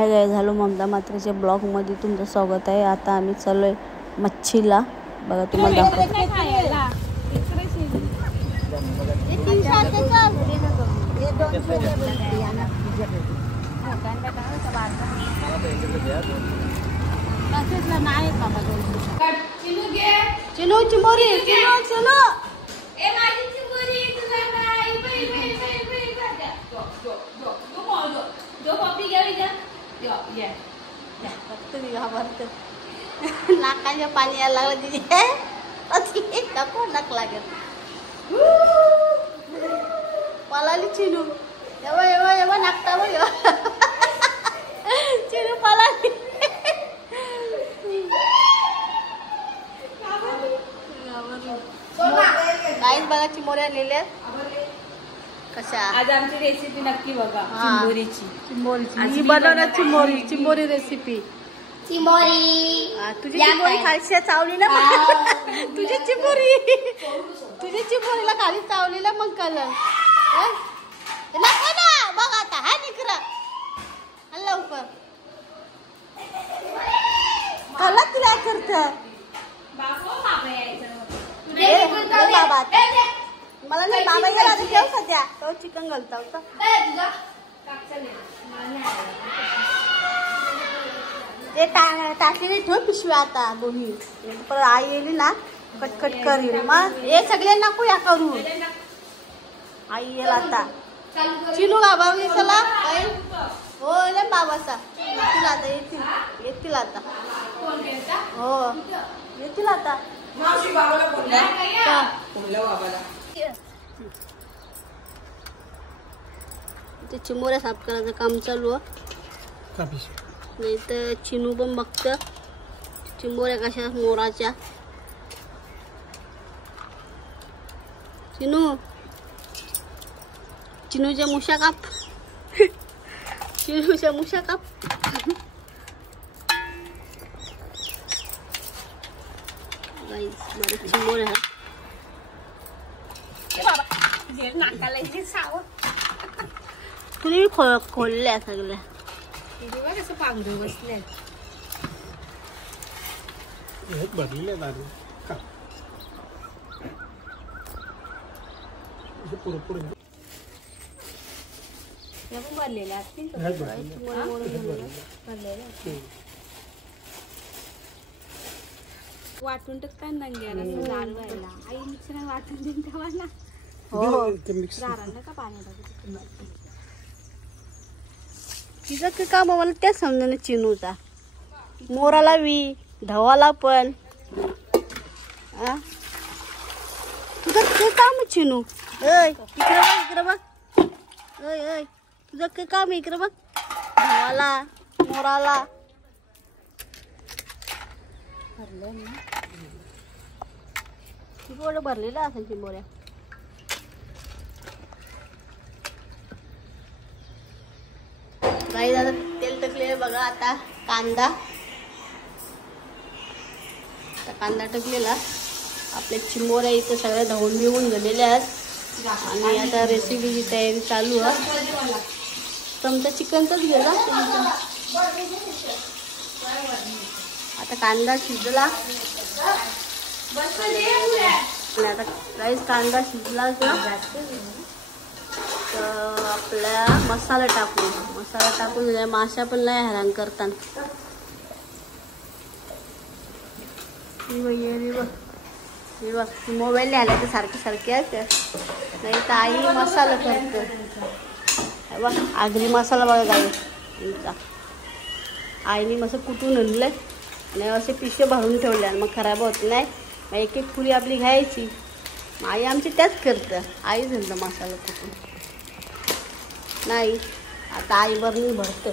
Hi guys, hello Mamata मात्रेच्या ब्लॉगमध्ये तुमचं स्वागत आहे। आता आम्ही चाललोय मच्छीला, बघा तुम्हाला दाखवतो। चिनू चिमोरी चिनू चिनू नाकाच्या पाणी यायला लागलं तिथे नको नक लागत पळाली चिनू एवढं एवढं एवढं नाकटा बघ चिनू पळाली काहीच बघा चिमोऱ्या नेल्या कशा। आज आमची रेसिपी नक्की बघा चिंबोरीची। चिंबोरी बनवणार चिंबोरी चिंबोरी रेसिपी चिंबोरी तुझी चिंबोरी खालशी चावली ना तुझी चिंबोरीला खाली चावली ना मग कलर नको ना बघ आता हा निकरा लवकर कला तुला करत बाबा मला नाही बाबा गेला ठेव सध्या तो चिकन घालता होता ते टाकलेले ठेव पिशव्या आता दोन्ही परत आई येईल ना कटकट करील मग हे सगळे नको या करू आई येईल आता चिनू बाबा चला काही हो ना बाबाचा येतील आता येतील आता हो येतील आता ते चिमोऱ्या साफ करायचं काम चालू आहे नाही तर चिनू पण बघत चिंबोऱ्या कशा मोराच्या चिनूच्या मुशा काप चिनूच्या मुशा काप चिंबोऱ्या तुम्ही खोलल्या सगळ्या कसं पांघरू बसले भरलेले भरलेले असतील वाटून टाकता नंग्याला असं जाड व्हायला आई मिक्सर वाटून देईन तेव्हा ना का पाणी तिचं काम मला त्या समजा चिनूचा मोराला वी धवाला पण तुझं काय काम चिनू इकडे बघ तुझं काय काम इकडे बघ धवाला मोराला भरलं भरलेलं असेल चिंबोऱ्या काही दादा तेल टाकले बघा आता कांदा टाकलेला आपल्या चिंबोऱ्या इथं सगळ्या धुवून बिवून झालेल्या आहेत आणि आता रेसिपीची तयारी चालू आहे चमचा चिकनचाच गेला आता कांदा शिजला आता काहीच कांदा शिजला तर आपल्या मसाला टाकून माशा पण लय हैराण करतात मोबाईल आला तर सारखे नाही तर आई मसाला करतो बघ आगरी मसाला बघा गाईचा आईने मस्त कुटून आणलंय आणि असे पिशे भरून ठेवले मग खराब होत नाही मग एक एक पुरी आपली घ्यायची आई आमची त्याच करतं आई झालं मसाला कुटून नाही आता आई बरणी भरतं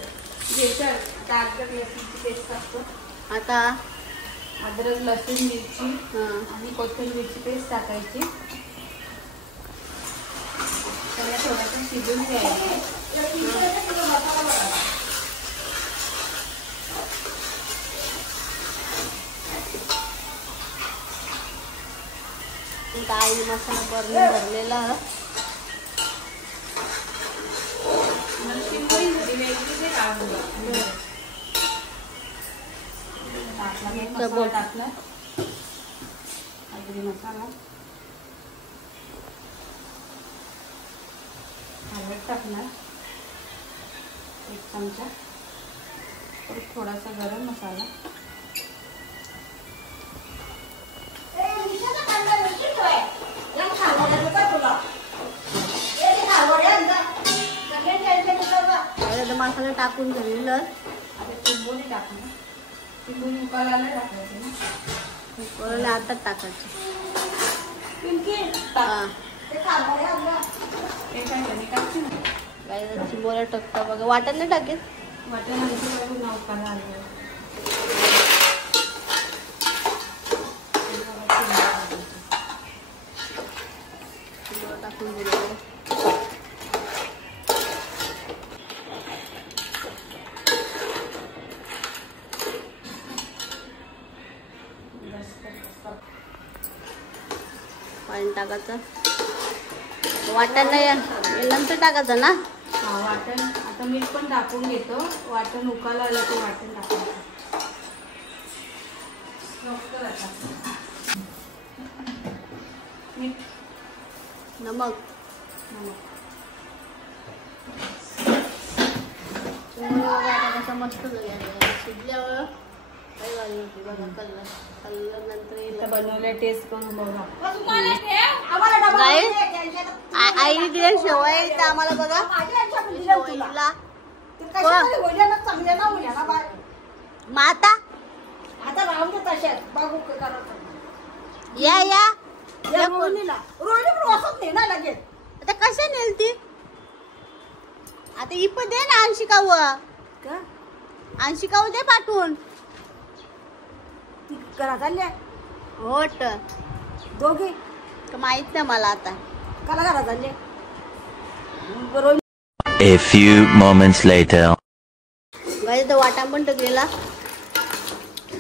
आता अद्रक लसूण मिरची आणि कोथिंबीरची पेस्ट टाकायची त्याला थोडंसं शिजून घ्यायचं आई मसाला भरलेला टाकला आगरी मसाला, हळद टाकणार 1 चमचा, और थोडासा गरम मसाला, मसाला टाकून झालेलं. आता चिंबोरी टाकणार. चिंबोरी उकळायला टाकायची ना, उकळले आता टाकायची. चिंबोऱ्या टाकता बघा. वाटण नाही टाकेल, वाटण उकळायला आलं टाकून दिलं. पाणी टाकायचं. वाटण नाही नंतर टाकायचं ना. हा वाटण आता मीठ पण टाकून घेतो. वाटण उकळायला आलं ते वाटण टाकायचं. मीठ, नमक, कसं मस्त शिजल्यावर बनवलं टेस्ट करून बघा. आईने दिल्या शेवया इथं आम्हाला बघा. माता आता राहून दे तशाच बघू या या रोहिणीला रोहिणी दे ना लगेच. आता कशा नेल ती आता ही पण दे ना. अंशिकाव दे पाठवून. करा चालल्या होट दोघे माहित नाही मला आता. कला करा चालले. A few moments later. गाई तर वाटाण पण टाकलेला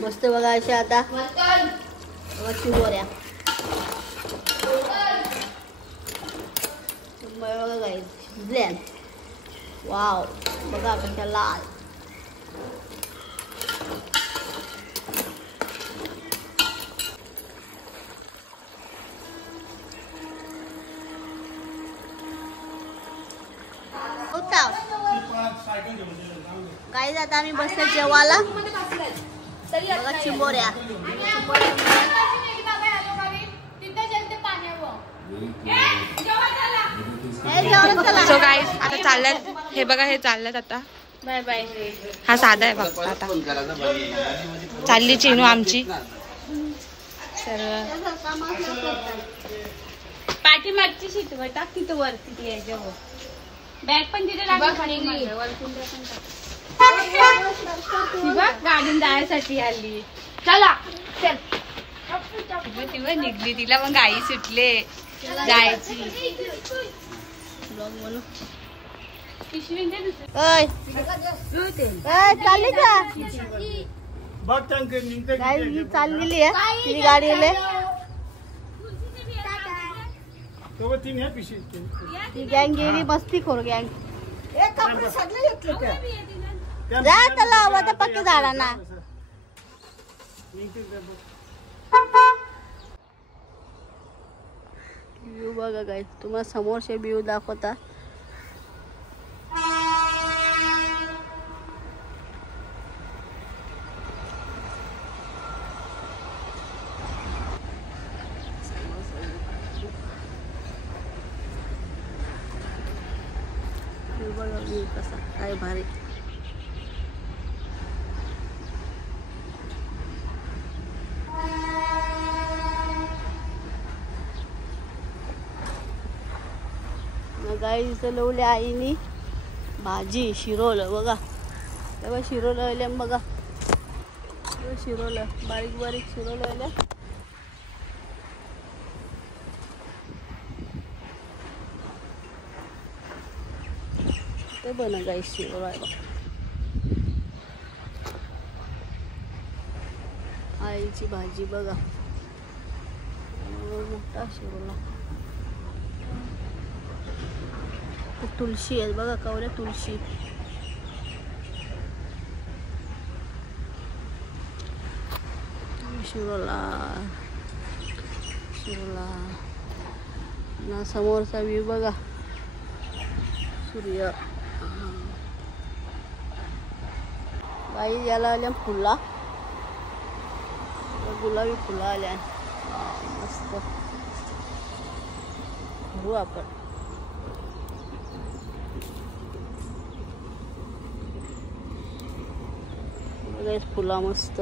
मस्त बघा. अशा आता चिंबोऱ्या बघा गाई शिजल्या. वाव बघा कशा लाल. काही आता आम्ही बसलो जेवायला. बघा चिंबोऱ्या. सो गाईज आता चालल्यात. हे बघा हे चालल्यात आता. Bye bye. हा साधा आहे फक्त. आता चालली चिनू आमची. पाठीमागची शीट वर टाक तिथं वरती याच्यावर. बॅग पण तिथे गाडून जायसाठी आली. चला चल. ती निघली. तिला मग गाई सुटले जायची. चालली का चाललेली आहे ती गाडी. ती गँग गेली मस्ती खोर गँग. जा त्याला आता पक्के झाडा ना. व्ह्यू बघा गाईस. तुम्हाला समोरचे व्ह्यू दाखवता. बघा व्ह्यू कसा काय भारी. गाईस लवल्या आईनी भाजी शिरोलं बघा. तेव्हा शिरोलं बघा. शिरोलं बारीक बारीक शिरोलं. ते बना गाईस शिरोला आहे बघा. आईची भाजी बघा. मोठा शिरोला. तुळशी आहे बघा. कवऱ्या तुळशी. शिवला ना समोरचा व्ह्यू बघा, सूर्य. बाई याला आल्या फुला, गुलाबी फुलं आल्या मस्त. भरू आपण. फुला मस्त.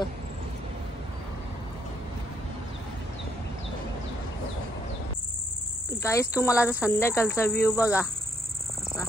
गाईस तुम्हाला आता संध्याकाळचा व्ह्यू बघा कसा.